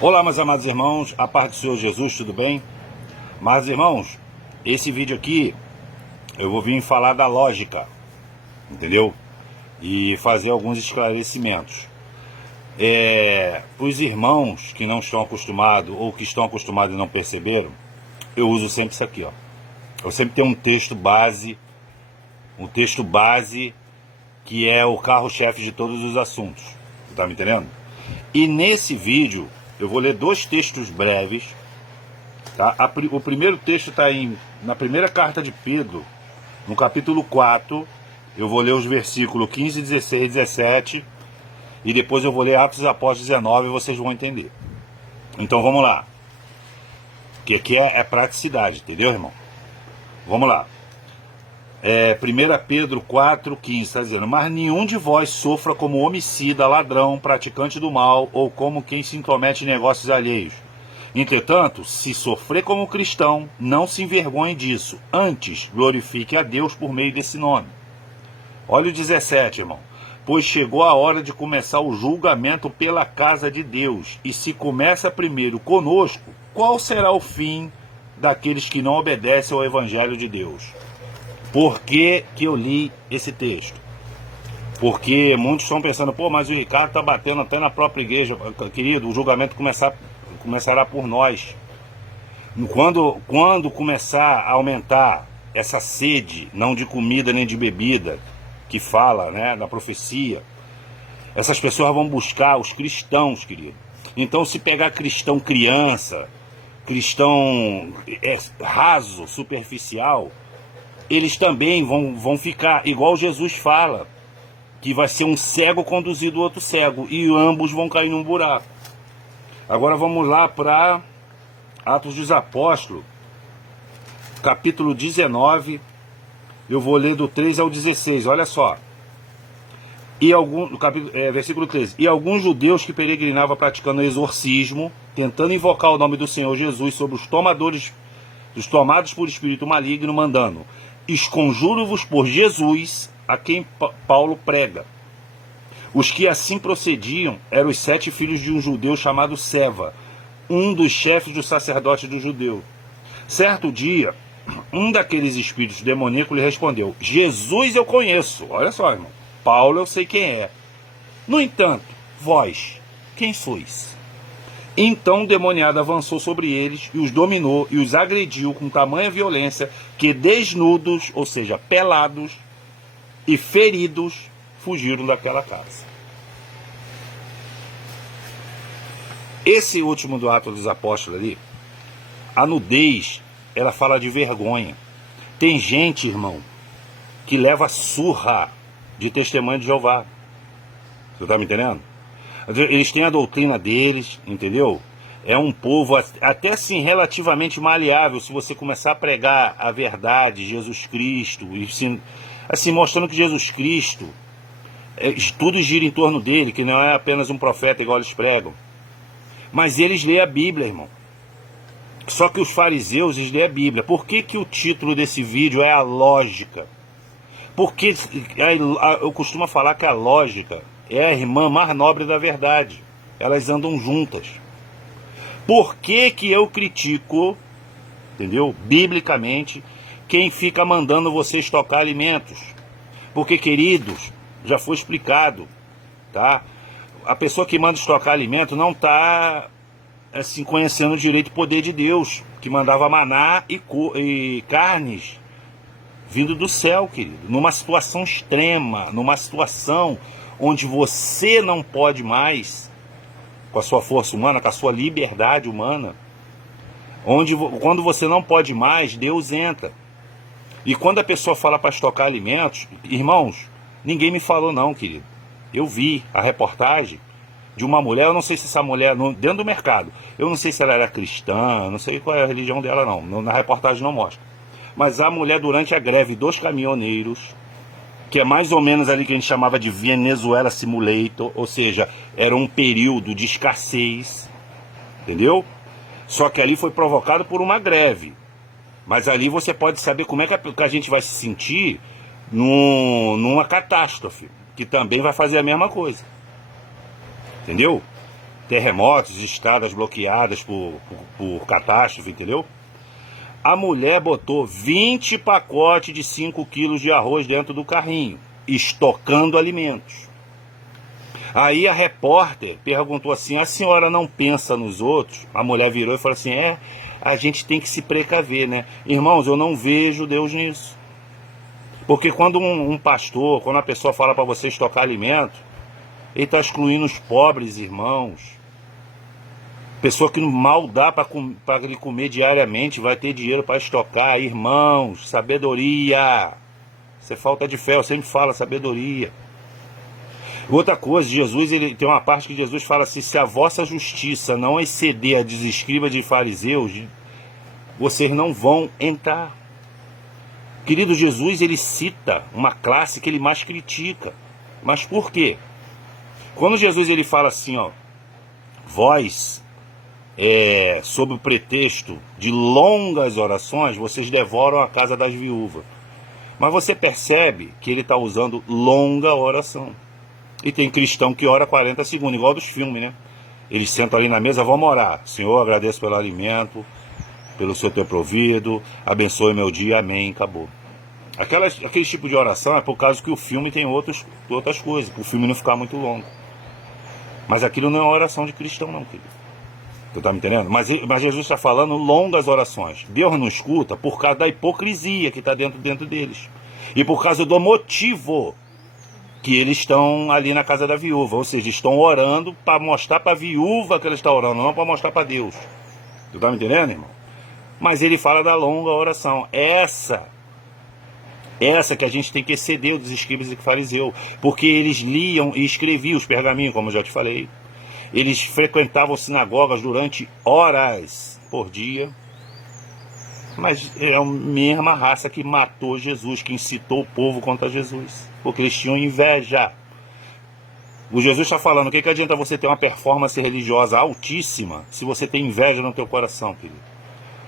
Olá, meus amados irmãos, a paz do Senhor Jesus, tudo bem? Mas, irmãos, esse vídeo aqui eu vou vir falar da lógica, entendeu? E fazer alguns esclarecimentos. Os irmãos que não estão acostumados ou que estão acostumados e não perceberam, eu uso sempre isso aqui, ó. Eu sempre tenho um texto base que é o carro-chefe de todos os assuntos, tá me entendendo? E nesse vídeo eu vou ler dois textos breves, tá? O primeiro texto está na primeira carta de Pedro, no capítulo 4. Eu vou ler os versículos 15, 16 e 17. E depois eu vou ler Atos dos Apóstolos 19 e vocês vão entender. Então vamos lá. Porque aqui é praticidade, entendeu, irmão? Vamos lá. 1 Pedro 4,15 está dizendo: mas nenhum de vós sofra como homicida, ladrão, praticante do mal, ou como quem se intromete em negócios alheios. Entretanto, se sofrer como cristão, não se envergonhe disso. Antes, glorifique a Deus por meio desse nome. Olha o 17, irmão. Pois chegou a hora de começar o julgamento pela casa de Deus. E se começa primeiro conosco, qual será o fim daqueles que não obedecem ao Evangelho de Deus? Por que eu li esse texto? Porque muitos estão pensando, pô, mas o Ricardo está batendo até na própria igreja. Querido, o julgamento começará por nós. Quando começar a aumentar essa sede, não de comida nem de bebida, que fala, né, na profecia, essas pessoas vão buscar os cristãos, querido. Então, se pegar cristão criança, cristão raso, superficial, eles também vão ficar igual Jesus fala, que vai ser um cego conduzido outro cego, e ambos vão cair num buraco. Agora vamos lá para Atos dos Apóstolos, capítulo 19, eu vou ler do 3 ao 16, olha só. Versículo 13. E alguns judeus que peregrinavam praticando exorcismo, tentando invocar o nome do Senhor Jesus sobre os tomados por espírito maligno, mandando: esconjuro-vos por Jesus, a quem Paulo prega. Os que assim procediam eram os 7 filhos de um judeu chamado Seva, um dos chefes dos sacerdotes do judeu. Certo dia, um daqueles espíritos demoníacos lhe respondeu: Jesus eu conheço. Olha só, irmão. Paulo eu sei quem é. No entanto, vós, quem sois? Então o demoniado avançou sobre eles e os dominou e os agrediu com tamanha violência que desnudos, ou seja, pelados e feridos, fugiram daquela casa. Esse último do Atos dos Apóstolos ali, a nudez, ela fala de vergonha. Tem gente, irmão, que leva surra de testemunho de Jeová. Você tá me entendendo? Eles têm a doutrina deles, entendeu? É um povo até assim relativamente maleável se você começar a pregar a verdade, Jesus Cristo, e assim mostrando que Jesus Cristo, tudo gira em torno dele, que não é apenas um profeta igual eles pregam. Mas eles lêem a Bíblia, irmão. Só que os fariseus, eles lêem a Bíblia. Por que o título desse vídeo é a lógica? Porque eu costumo falar que a lógica é a irmã mais nobre da verdade. Elas andam juntas. Por que eu critico, entendeu? Biblicamente, quem fica mandando você estocar alimentos? Porque, queridos, já foi explicado, tá? A pessoa que manda estocar alimento não está assim, conhecendo o direito e poder de Deus, que mandava maná e carnes vindo do céu, querido, numa situação extrema, numa situação onde você não pode mais, com a sua força humana, com a sua liberdade humana, quando você não pode mais, Deus entra. E quando a pessoa fala para estocar alimentos, irmãos, ninguém me falou não, querido. Eu vi a reportagem de uma mulher, eu não sei se essa mulher, dentro do mercado, eu não sei se ela era cristã, não sei qual é a religião dela não, na reportagem não mostra. Mas a mulher, durante a greve dos caminhoneiros, que é mais ou menos ali que a gente chamava de Venezuela Simulator, ou seja, era um período de escassez, entendeu? Só que ali foi provocado por uma greve. Mas ali você pode saber como é que a gente vai se sentir numa catástrofe, que também vai fazer a mesma coisa. Entendeu? terremotos, estradas bloqueadas por catástrofe, entendeu? A mulher botou 20 pacotes de 5 quilos de arroz dentro do carrinho, estocando alimentos. Aí a repórter perguntou assim: a senhora não pensa nos outros? A mulher virou e falou assim: a gente tem que se precaver, né? Irmãos, eu não vejo Deus nisso. Porque quando um pastor, quando a pessoa fala para você estocar alimento, ele está excluindo os pobres, irmãos. Pessoa que mal dá para ele comer diariamente, vai ter dinheiro para estocar. Irmãos, sabedoria. Isso é falta de fé, eu sempre falo sabedoria. Outra coisa, Jesus, ele tem uma parte que Jesus fala assim: se a vossa justiça não exceder a dos escribas e fariseus, vocês não vão entrar. Querido, Jesus, ele cita uma classe que ele mais critica. Mas por quê? Quando Jesus ele fala assim, ó, vós, sob o pretexto de longas orações, vocês devoram a casa das viúvas. Mas você percebe que ele está usando longa oração. E tem cristão que ora 40 segundos, igual dos filmes, né? Eles sentam ali na mesa, vamos orar. Senhor, agradeço pelo alimento, pelo Senhor ter provido, abençoe meu dia, amém, acabou. Aquele tipo de oração é por causa que o filme tem outras coisas, para o filme não ficar muito longo. Mas aquilo não é uma oração de cristão não, querido. Tu tá me entendendo? Mas Jesus está falando longas orações. Deus não escuta por causa da hipocrisia que está dentro deles. E por causa do motivo que eles estão ali na casa da viúva. Ou seja, estão orando para mostrar para a viúva que eles estão orando, não para mostrar para Deus. Tu tá me entendendo, irmão? Mas ele fala da longa oração. Essa que a gente tem que exceder dos escribas e fariseus. Porque eles liam e escreviam os pergaminhos, como eu já te falei. Eles frequentavam sinagogas durante horas por dia. Mas é a mesma raça que matou Jesus, que incitou o povo contra Jesus. Porque eles tinham inveja. O Jesus está falando: o que adianta você ter uma performance religiosa altíssima se você tem inveja no teu coração, querido?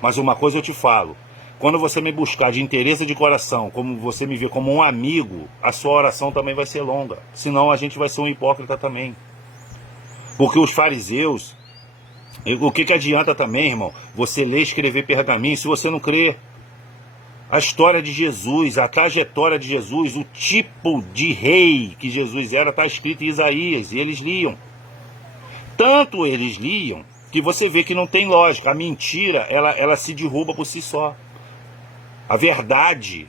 Mas uma coisa eu te falo: quando você me buscar de interesse de coração, como você me vê como um amigo, a sua oração também vai ser longa. Senão a gente vai ser um hipócrita também. Porque os fariseus, o que adianta também, irmão, você ler e escrever pergaminho se você não crê? A história de Jesus, a trajetória de Jesus, o tipo de rei que Jesus era, está escrito em Isaías, e eles liam. Tanto eles liam, que você vê que não tem lógica. A mentira, ela se derruba por si só. A verdade,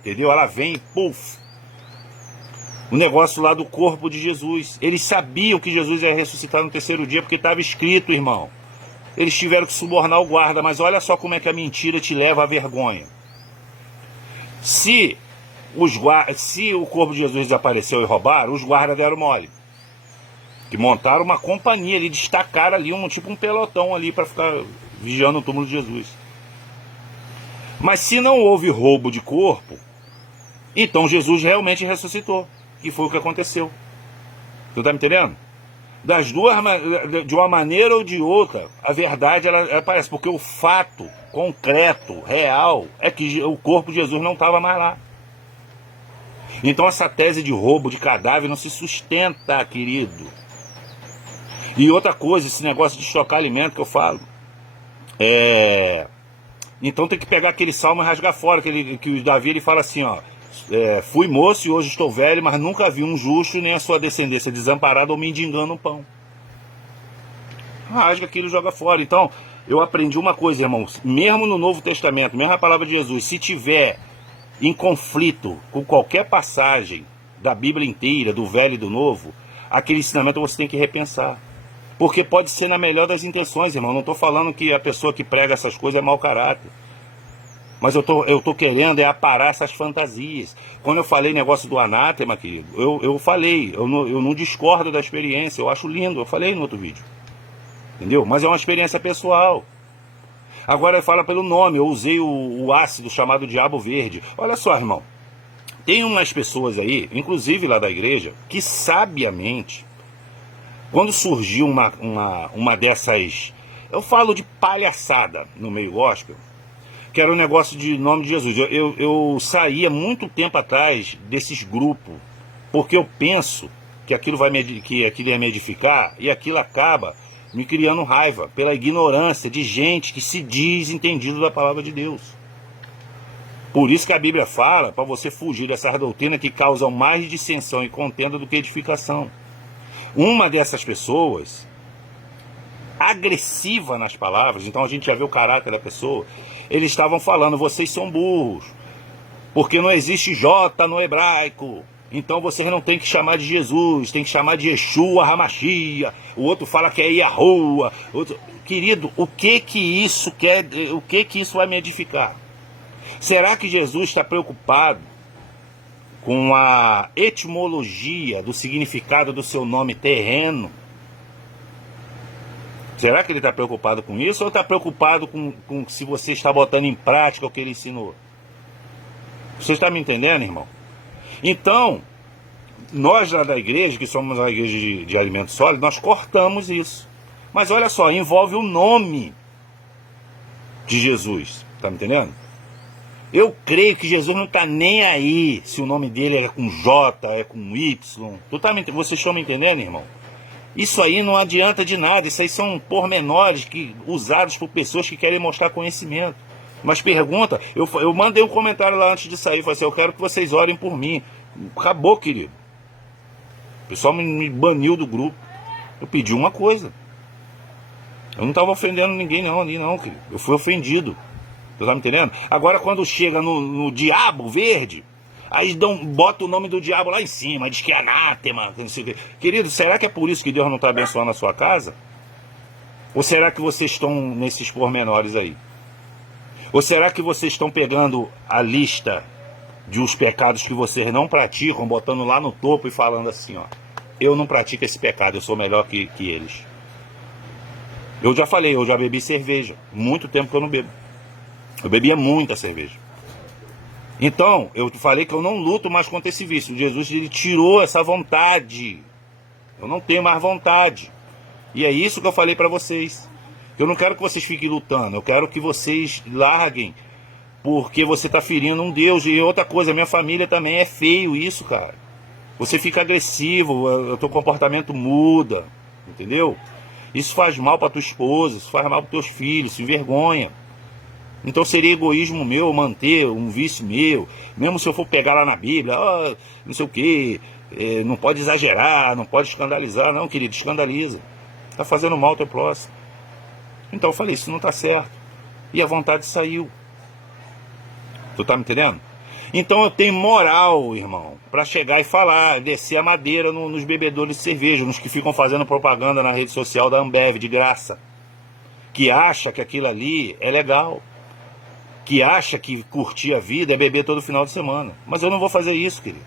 entendeu? Ela vem, puf. O negócio lá do corpo de Jesus. Eles sabiam que Jesus ia ressuscitar no terceiro dia, porque estava escrito, irmão. Eles tiveram que subornar o guarda, mas olha só como é que a mentira te leva à vergonha. Se o corpo de Jesus desapareceu e roubaram, os guardas deram mole. Que montaram uma companhia ali, destacaram ali, tipo um pelotão ali para ficar vigiando o túmulo de Jesus. Mas se não houve roubo de corpo, então Jesus realmente ressuscitou. E foi o que aconteceu. Tu tá me entendendo? Das duas, de uma maneira ou de outra, a verdade ela aparece. Porque o fato concreto, real, é que o corpo de Jesus não estava mais lá. Então essa tese de roubo de cadáver não se sustenta, querido. E outra coisa, esse negócio de estocar alimento que eu falo. Então tem que pegar aquele salmo e rasgar fora. Que o Davi ele fala assim, ó. Fui moço e hoje estou velho, mas nunca vi um justo nem a sua descendência desamparada ou mendigando um pão. Rasga aquilo e joga fora. Então, eu aprendi uma coisa, irmãos. Mesmo no Novo Testamento, mesmo a palavra de Jesus, se tiver em conflito com qualquer passagem da Bíblia inteira, do Velho e do Novo, aquele ensinamento você tem que repensar. Porque pode ser na melhor das intenções, irmão. Não estou falando que a pessoa que prega essas coisas é mau caráter. Mas eu tô querendo aparar essas fantasias. Quando eu falei negócio do anátema, querido, eu falei, eu não discordo da experiência, eu acho lindo, eu falei no outro vídeo. Entendeu? Mas é uma experiência pessoal. Agora fala pelo nome, eu usei o ácido chamado Diabo Verde. Olha só, irmão, tem umas pessoas aí, inclusive lá da igreja, que sabiamente, quando surgiu uma dessas, eu falo de palhaçada no meio gospel, que era um negócio de nome de Jesus. Eu saía muito tempo atrás desses grupos, porque eu penso que que aquilo ia me edificar, e aquilo acaba me criando raiva pela ignorância de gente que se diz entendido da palavra de Deus. Por isso que a Bíblia fala para você fugir dessas doutrinas que causam mais dissensão e contenda do que edificação. Uma dessas pessoas, agressiva nas palavras, então a gente já vê o caráter da pessoa, eles estavam falando, vocês são burros, porque não existe J no hebraico, então vocês não tem que chamar de Jesus, tem que chamar de Yeshua Hamashia, o outro fala que é Yahuwah, outro... Querido, o que isso vai me edificar? Será que Jesus está preocupado com a etimologia do significado do seu nome terreno? Será que ele está preocupado com isso ou está preocupado com se você está botando em prática o que ele ensinou? Você está me entendendo, irmão? Então, nós lá da igreja, que somos a igreja de alimento sólido, nós cortamos isso. Mas olha só, envolve o nome de Jesus. Está me entendendo? Eu creio que Jesus não está nem aí se o nome dele é com J, é com Y. Vocês estão me entendendo, irmão? Isso aí não adianta de nada. Isso aí são pormenores usados por pessoas que querem mostrar conhecimento. Mas pergunta, eu mandei um comentário lá antes de sair, falei assim, eu quero que vocês orem por mim. Acabou, querido. O pessoal me baniu do grupo. Eu pedi uma coisa. Eu não estava ofendendo ninguém não, ali não, querido. Eu fui ofendido. Você tá me entendendo? Agora quando chega no diabo verde, aí bota o nome do diabo lá em cima, diz que é anátema, não sei o quê. Querido, será que é por isso que Deus não está abençoando a sua casa? Ou será que vocês estão nesses pormenores aí? Ou será que vocês estão pegando a lista de os pecados que vocês não praticam, botando lá no topo e falando assim, ó, eu não pratico esse pecado, eu sou melhor que eles. Eu já falei, eu já bebi cerveja, muito tempo que eu não bebo. Eu bebia muita cerveja. Então, eu falei que eu não luto mais contra esse vício. Jesus, ele tirou essa vontade. Eu não tenho mais vontade. E é isso que eu falei para vocês. Eu não quero que vocês fiquem lutando. Eu quero que vocês larguem. Porque você está ferindo um Deus. E outra coisa, minha família também é feio isso, cara. Você fica agressivo, o teu comportamento muda. Entendeu? Isso faz mal para tua esposa, isso faz mal para teus filhos, se envergonha. Então seria egoísmo meu manter um vício meu, mesmo se eu for pegar lá na Bíblia, não sei o que, não pode exagerar, não pode escandalizar. Não, querido, escandaliza. Está fazendo mal ao teu próximo. Então eu falei, isso não está certo. E a vontade saiu. Tu tá me entendendo? Então eu tenho moral, irmão, para chegar e falar, descer a madeira nos bebedores de cerveja, nos que ficam fazendo propaganda na rede social da Ambev de graça, que acha que aquilo ali é legal, que acha que curtir a vida é beber todo final de semana. Mas eu não vou fazer isso, querido.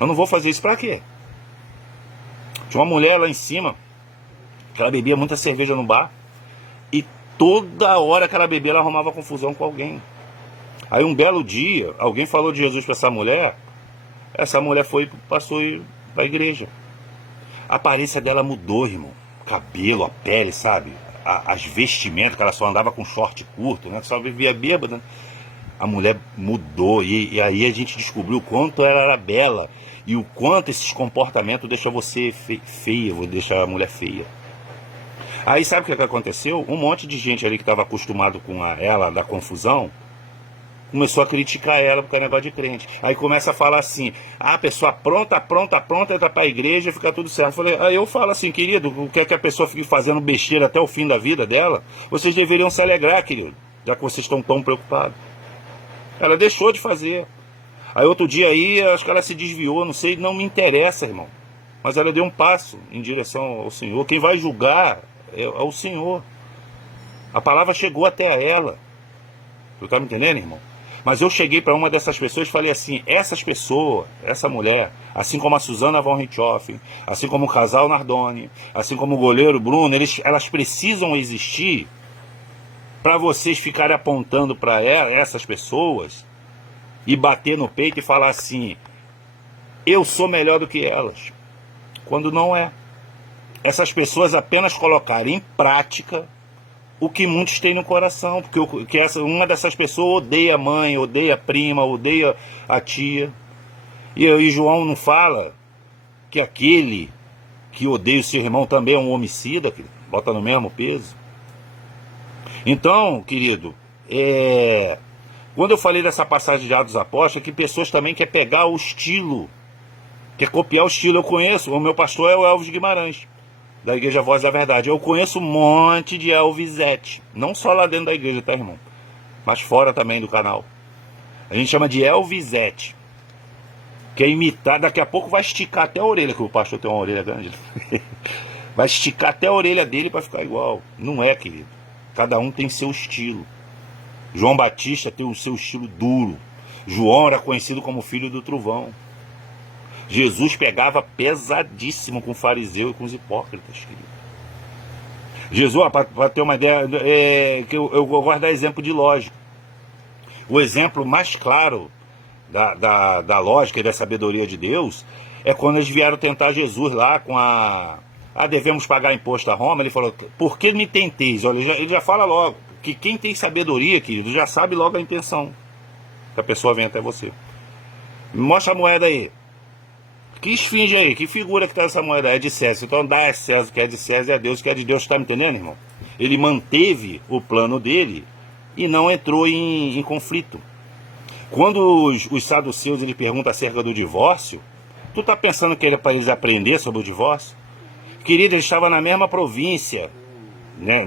Eu não vou fazer isso pra quê? Tinha uma mulher lá em cima, que ela bebia muita cerveja no bar, e toda hora que ela bebia, ela arrumava confusão com alguém. Aí um belo dia, alguém falou de Jesus pra essa mulher passou pra igreja. A aparência dela mudou, irmão. O cabelo, a pele, sabe? As vestimentas, que ela só andava com short curto, né? Só vivia bêbada, né? A mulher mudou e aí a gente descobriu o quanto ela era bela e o quanto esses comportamentos deixam você feia, deixar a mulher feia. Aí sabe o que aconteceu? Um monte de gente ali que estava acostumado com ela da confusão começou a criticar ela porque é negócio de crente. Aí começa a falar assim, a pessoa pronta, entra pra igreja e fica tudo certo. Aí eu falo assim, querido, o que é que a pessoa fique fazendo besteira até o fim da vida dela? Vocês deveriam se alegrar, querido, já que vocês estão tão preocupados. Ela deixou de fazer. Aí outro dia aí, acho que ela se desviou, não sei, não me interessa, irmão. Mas ela deu um passo em direção ao Senhor. Quem vai julgar é o Senhor. A palavra chegou até ela. Tu tá me entendendo, irmão? Mas eu cheguei para uma dessas pessoas e falei assim, essas pessoas, essa mulher, assim como a Susana von Richthofen, assim como o casal Nardoni, assim como o goleiro Bruno, elas precisam existir para vocês ficarem apontando para essas pessoas e bater no peito e falar assim, eu sou melhor do que elas. Quando não é. Essas pessoas apenas colocarem em prática o que muitos têm no coração, porque uma dessas pessoas odeia a mãe, odeia a prima, odeia a tia. E João não fala que aquele que odeia o seu irmão também é um homicida, querido? Bota no mesmo peso. Então, querido, quando eu falei dessa passagem de Atos dos Apóstolos, é que pessoas também querem pegar o estilo, quer copiar o estilo. Eu conheço, o meu pastor é o Elvis Guimarães, da Igreja Voz da Verdade. Eu conheço um monte de Elvisete, não só lá dentro da igreja, tá, irmão? Mas fora também do canal. A gente chama de Elvisete, que é imitar. Daqui a pouco vai esticar até a orelha, que o pastor tem uma orelha grande. Vai esticar até a orelha dele para ficar igual. Não é, querido. Cada um tem seu estilo. João Batista tem o seu estilo duro. João era conhecido como filho do trovão. Jesus pegava pesadíssimo com o fariseu e com os hipócritas, querido. Jesus, para ter uma ideia, que eu gosto de dar exemplo de lógica. O exemplo mais claro da lógica e da sabedoria de Deus é quando eles vieram tentar Jesus lá com devemos pagar imposto a Roma. Ele falou, por que me tenteis? Olha, ele já fala logo, que quem tem sabedoria, querido, já sabe logo a intenção que a pessoa vem até você. Me mostra a moeda aí. Que esfinge aí, que figura que está essa moeda? É de César. Então dá a César, que é de César, e a Deus, que é de Deus. Está me entendendo, irmão? Ele manteve o plano dele e não entrou em conflito. Quando os saduceus ele perguntam acerca do divórcio, tu tá pensando que era para eles aprender sobre o divórcio? Querido, eles estavam na mesma província, né,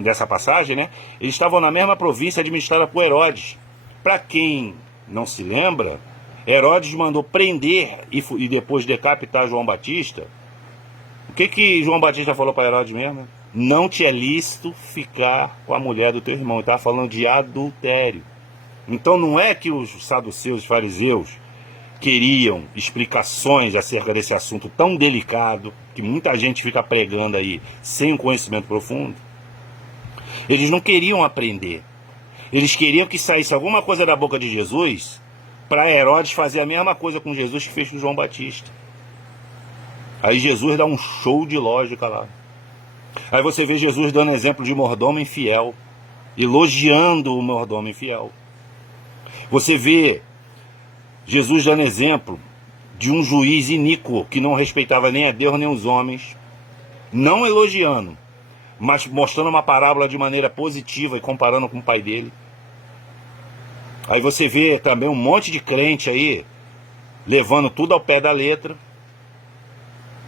dessa passagem, né? Eles estavam na mesma província administrada por Herodes. Para quem não se lembra, Herodes mandou prender e depois decapitar João Batista. O que João Batista falou para Herodes mesmo? Não te é lícito ficar com a mulher do teu irmão. Ele estava falando de adultério. Então não é que os saduceus, os fariseus, queriam explicações acerca desse assunto tão delicado, que muita gente fica pregando aí, sem um conhecimento profundo. Eles não queriam aprender. Eles queriam que saísse alguma coisa da boca de Jesus, para Herodes fazer a mesma coisa com Jesus que fez com João Batista. Aí Jesus dá um show de lógica lá. Aí você vê Jesus dando exemplo de mordomo infiel, elogiando o mordomo infiel. Você vê Jesus dando exemplo de um juiz iníquo, que não respeitava nem a Deus nem os homens, não elogiando, mas mostrando uma parábola de maneira positiva e comparando com o pai dele. Aí você vê também um monte de crente aí, levando tudo ao pé da letra.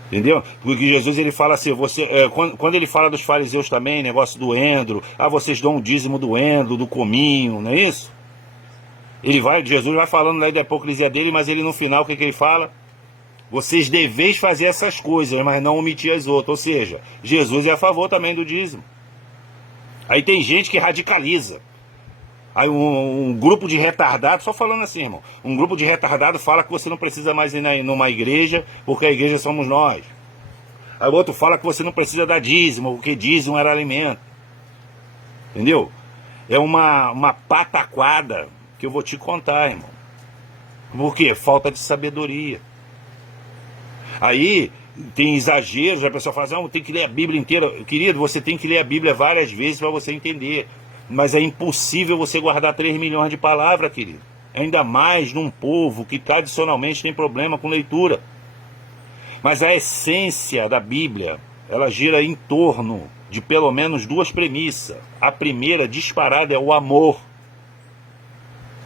Entendeu? Porque Jesus ele fala assim, quando ele fala dos fariseus também, negócio do endro, vocês dão o dízimo do endro, do cominho, não é isso? Jesus vai falando aí da hipocrisia dele, mas ele no final, o que ele fala? Vocês deveis fazer essas coisas, mas não omitir as outras. Ou seja, Jesus é a favor também do dízimo. Aí tem gente que radicaliza. Aí um grupo de retardados, só falando assim, irmão, um grupo de retardados fala que você não precisa mais ir numa igreja, porque a igreja somos nós. Aí o outro fala que você não precisa dar dízimo, porque dízimo era alimento. Entendeu? É uma pataquada que eu vou te contar, irmão. Por quê? Falta de sabedoria. Aí tem exageros, a pessoa fala assim, tem que ler a Bíblia inteira. Querido, você tem que ler a Bíblia várias vezes para você entender. Mas é impossível você guardar 3 milhões de palavras, querido. Ainda mais num povo que tradicionalmente tem problema com leitura. Mas a essência da Bíblia, ela gira em torno de pelo menos 2 premissas. A primeira, disparada, é o amor.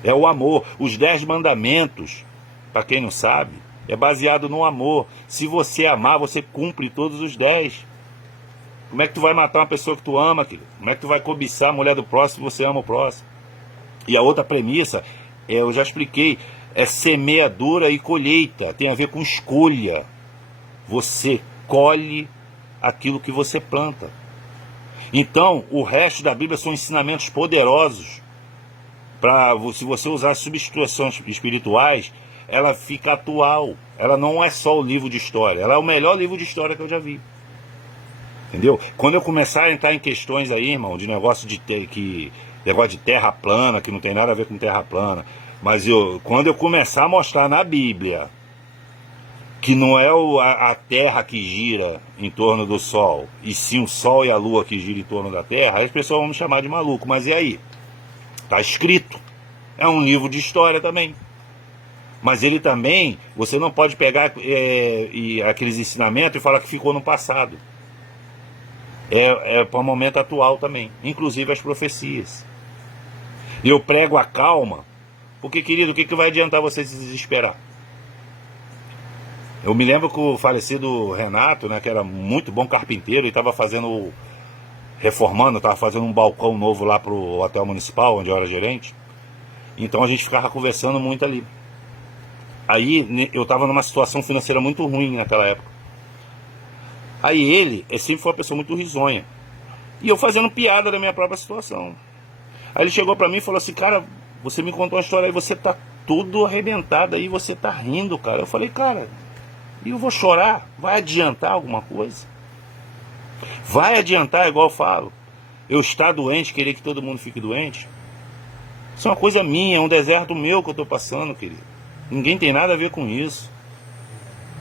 É o amor. Os 10 mandamentos, para quem não sabe, é baseado no amor. Se você amar, você cumpre todos os 10. Como é que tu vai matar uma pessoa que tu ama, querido? Como é que tu vai cobiçar a mulher do próximo se você ama o próximo? E a outra premissa, eu já expliquei, é semeadura e colheita. Tem a ver com escolha. Você colhe aquilo que você planta. Então, o resto da Bíblia são ensinamentos poderosos. Se você usar substituições espirituais, ela fica atual. Ela não é só o livro de história. Ela é o melhor livro de história que eu já vi. Entendeu? Quando eu começar a entrar em questões aí, irmão, de negócio de terra plana, que não tem nada a ver com terra plana, mas quando eu começar a mostrar na Bíblia que não é a terra que gira em torno do sol, e sim o sol e a lua que giram em torno da terra, as pessoas vão me chamar de maluco. Mas e aí? Está escrito. É um livro de história também. Mas ele também, você não pode pegar aqueles ensinamentos e falar que ficou no passado. É para o momento atual também, inclusive as profecias. Eu prego a calma, porque, querido, o que vai adiantar você se desesperar? Eu me lembro que o falecido Renato, né, que era muito bom carpinteiro, e estava reformando, estava fazendo um balcão novo lá pro hotel municipal, onde eu era gerente. Então a gente ficava conversando muito ali. Aí eu estava numa situação financeira muito ruim naquela época. Aí ele sempre foi uma pessoa muito risonha. E eu fazendo piada da minha própria situação. Aí ele chegou pra mim e falou assim: cara, você me contou uma história aí, você tá tudo arrebentado aí, você tá rindo, cara. Eu falei: cara, e eu vou chorar? Vai adiantar alguma coisa? Vai adiantar, igual eu falo, eu estar doente, querer que todo mundo fique doente? Isso é uma coisa minha, é um deserto meu que eu tô passando, querido. Ninguém tem nada a ver com isso.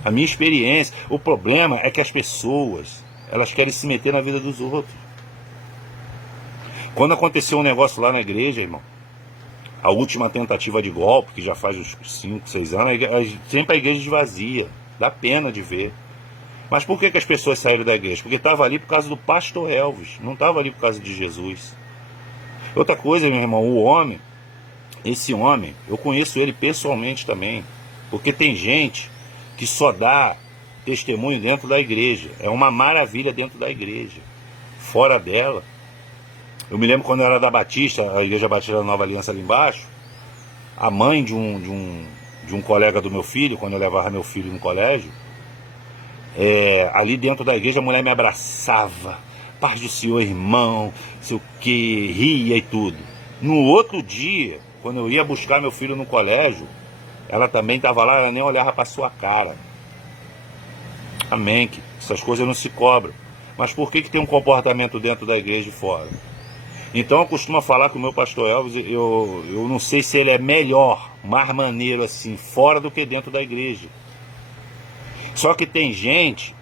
A minha experiência. O problema é que as pessoas, elas querem se meter na vida dos outros. Quando aconteceu um negócio lá na igreja, irmão, a última tentativa de golpe, que já faz uns 5, 6 anos, sempre a igreja esvazia. Dá pena de ver. Mas por que as pessoas saíram da igreja? Porque estava ali por causa do pastor Elvis, não estava ali por causa de Jesus. Outra coisa, meu irmão, o homem, esse homem, eu conheço ele pessoalmente também, porque tem gente que só dá testemunho dentro da igreja. É uma maravilha dentro da igreja. Fora dela, eu me lembro quando eu era da Batista, a igreja Batista da Nova Aliança ali embaixo, a mãe de um colega do meu filho, quando eu levava meu filho no colégio, ali dentro da igreja a mulher me abraçava: paz do Senhor, irmão, sei o que, ria e tudo. No outro dia, quando eu ia buscar meu filho no colégio, ela também estava lá, ela nem olhava para sua cara. Amém, que essas coisas não se cobram. Mas por que tem um comportamento dentro da igreja e fora? Então eu costumo falar que o meu pastor Elvis, eu não sei se ele é melhor, mais maneiro assim, fora do que dentro da igreja. Só que tem gente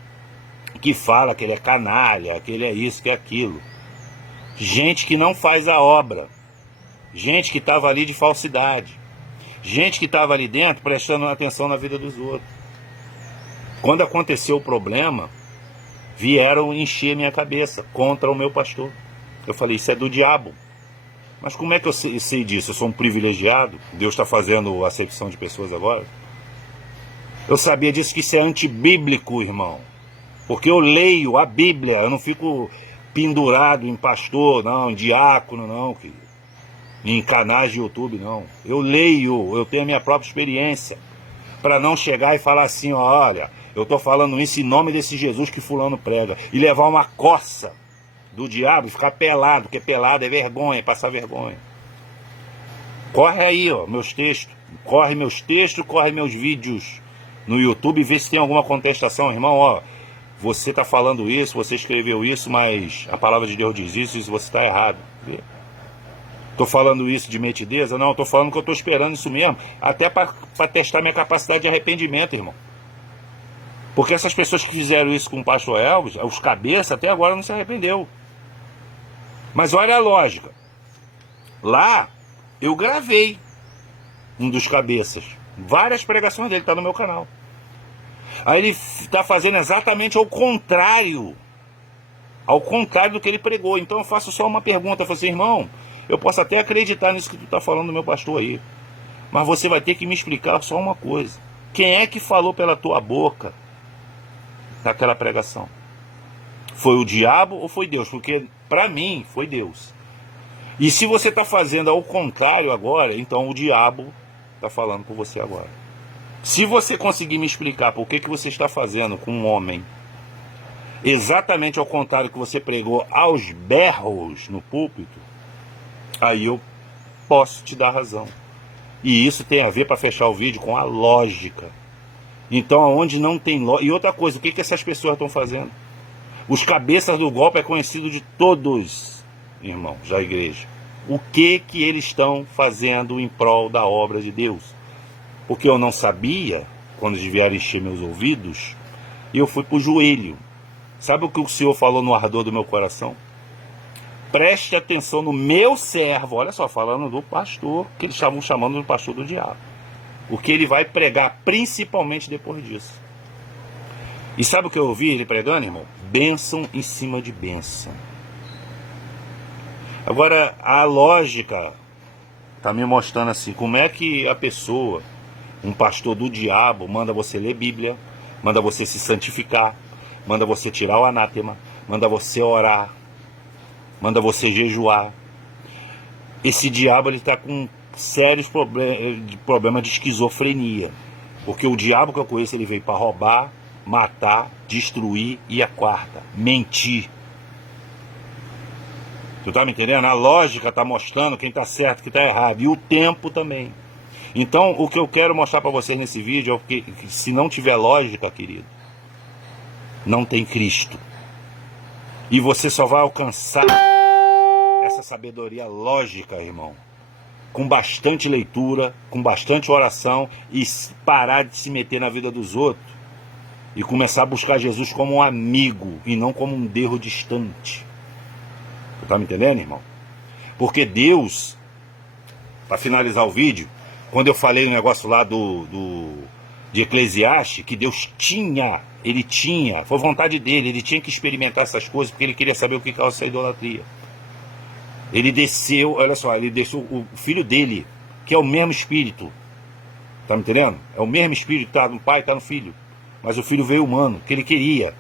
que fala que ele é canalha, que ele é isso, que é aquilo. Gente que não faz a obra. Gente que estava ali de falsidade. Gente que estava ali dentro prestando atenção na vida dos outros. Quando aconteceu o problema, vieram encher minha cabeça contra o meu pastor. Eu falei: isso é do diabo. Mas como é que eu sei disso? Eu sou um privilegiado? Deus está fazendo acepção de pessoas agora? Eu sabia disso, que isso é antibíblico, irmão. Porque eu leio a Bíblia, eu não fico pendurado em pastor, não, em diácono, não, em canais de YouTube, não. Eu leio, eu tenho a minha própria experiência. Para não chegar e falar assim: olha, eu estou falando isso em nome desse Jesus que fulano prega, e levar uma coça do diabo e ficar pelado, porque pelado é vergonha, é passar vergonha. Corre aí, ó, meus textos. Corre meus textos, corre meus vídeos no YouTube e vê se tem alguma contestação, irmão. Ó, você está falando isso, você escreveu isso, mas a palavra de Deus diz isso, e você está errado. Estou falando isso de metideza? Não, estou falando que eu estou esperando isso mesmo, até para testar minha capacidade de arrependimento, irmão. Porque essas pessoas que fizeram isso com o pastor Elvis, os cabeças, até agora não se arrependeu. Mas olha a lógica. Lá eu gravei um dos cabeças. Várias pregações dele, está no meu canal. Aí ele está fazendo exatamente ao contrário. Ao contrário do que ele pregou. Então eu faço só uma pergunta. Eu falo assim: irmão, eu posso até acreditar nisso que tu está falando do meu pastor aí, mas você vai ter que me explicar só uma coisa. Quem é que falou pela tua boca naquela pregação? Foi o diabo ou foi Deus? Porque para mim foi Deus. E se você está fazendo ao contrário agora, então o diabo está falando por você agora. Se você conseguir me explicar por que você está fazendo com um homem exatamente ao contrário que você pregou aos berros no púlpito, aí eu posso te dar razão. E isso tem a ver, para fechar o vídeo, com a lógica. Então, aonde não tem lógica... E outra coisa, o que essas pessoas estão fazendo? Os cabeças do golpe é conhecido de todos, irmãos, da igreja. O que eles estão fazendo em prol da obra de Deus? Porque eu não sabia, quando eles vieram encher meus ouvidos, e eu fui para o joelho. Sabe o que o Senhor falou no ardor do meu coração? Preste atenção no meu servo. Olha só, falando do pastor, que eles estavam chamando de pastor do diabo. o que ele vai pregar, principalmente depois disso. E sabe o que eu ouvi ele pregando, irmão? Bênção em cima de bênção. Agora, a lógica está me mostrando assim, como é que a pessoa, um pastor do diabo, manda você ler Bíblia, manda você se santificar, manda você tirar o anátema, manda você orar, manda você jejuar. Esse diabo, ele está com sérios problemas de esquizofrenia. Porque o diabo que eu conheço, ele veio para roubar, matar, destruir e a quarta, mentir. Tu tá me entendendo? A lógica tá mostrando quem tá certo, quem tá errado. E o tempo também. Então, o que eu quero mostrar para vocês nesse vídeo é que se não tiver lógica, querido, não tem Cristo. E você só vai alcançar essa sabedoria lógica, irmão, com bastante leitura, com bastante oração e parar de se meter na vida dos outros e começar a buscar Jesus como um amigo e não como um Deus distante. Tu tá me entendendo, irmão? Porque Deus, para finalizar o vídeo, quando eu falei o negócio lá de Eclesiastes, que Deus tinha, ele tinha, foi vontade dele, ele tinha que experimentar essas coisas, porque ele queria saber o que é essa idolatria. Ele desceu, olha só, ele desceu o filho dele, que é o mesmo espírito, tá me entendendo? É o mesmo espírito, tá no pai, tá no filho, mas o filho veio humano, que ele queria.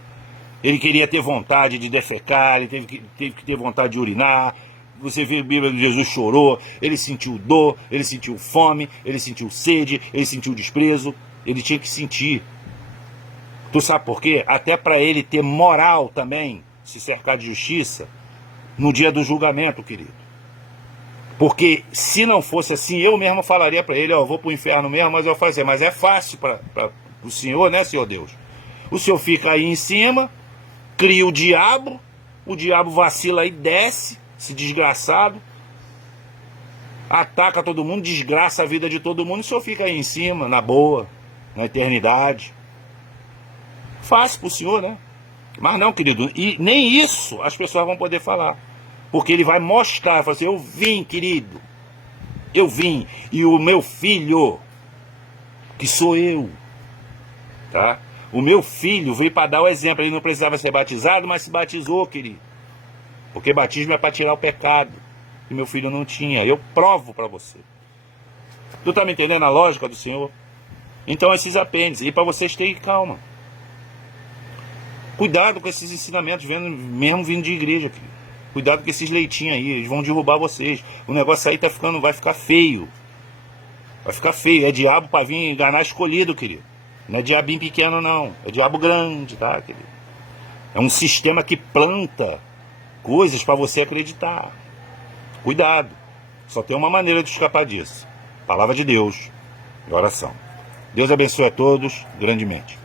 Ele queria ter vontade de defecar, ele teve que ter vontade de urinar. Você vê a Bíblia, Jesus chorou, ele sentiu dor, ele sentiu fome, ele sentiu sede, ele sentiu desprezo. Ele tinha que sentir. Tu sabe por quê? Até para ele ter moral também, se cercar de justiça, no dia do julgamento, querido. Porque se não fosse assim, eu mesmo falaria para ele, ó, eu vou para o inferno mesmo, mas eu vou fazer. Mas é fácil para o Senhor, né, Senhor Deus? O Senhor fica aí em cima, cria o diabo vacila e desce, esse desgraçado, ataca todo mundo, desgraça a vida de todo mundo, e o senhor fica aí em cima, na boa, na eternidade. Fácil pro senhor, né? Mas não, querido, e nem isso as pessoas vão poder falar, porque ele vai mostrar, vai assim, eu vim, querido, eu vim, e o meu filho, que sou eu, tá? O meu filho veio para dar o exemplo. Ele não precisava ser batizado, mas se batizou, querido. Porque batismo é para tirar o pecado. E meu filho não tinha. Eu provo para você. Tu tá me entendendo a lógica do Senhor? Então esses apêndices. E para vocês terem calma. Cuidado com esses ensinamentos, mesmo vindo de igreja, querido. Cuidado com esses leitinhos aí. Eles vão derrubar vocês. O negócio aí vai ficar feio. Vai ficar feio. É diabo para vir enganar escolhido, querido. Não é diabinho pequeno, não. É diabo grande, tá, querido? É um sistema que planta coisas para você acreditar. Cuidado. Só tem uma maneira de escapar disso. Palavra de Deus e oração. Deus abençoe a todos grandemente.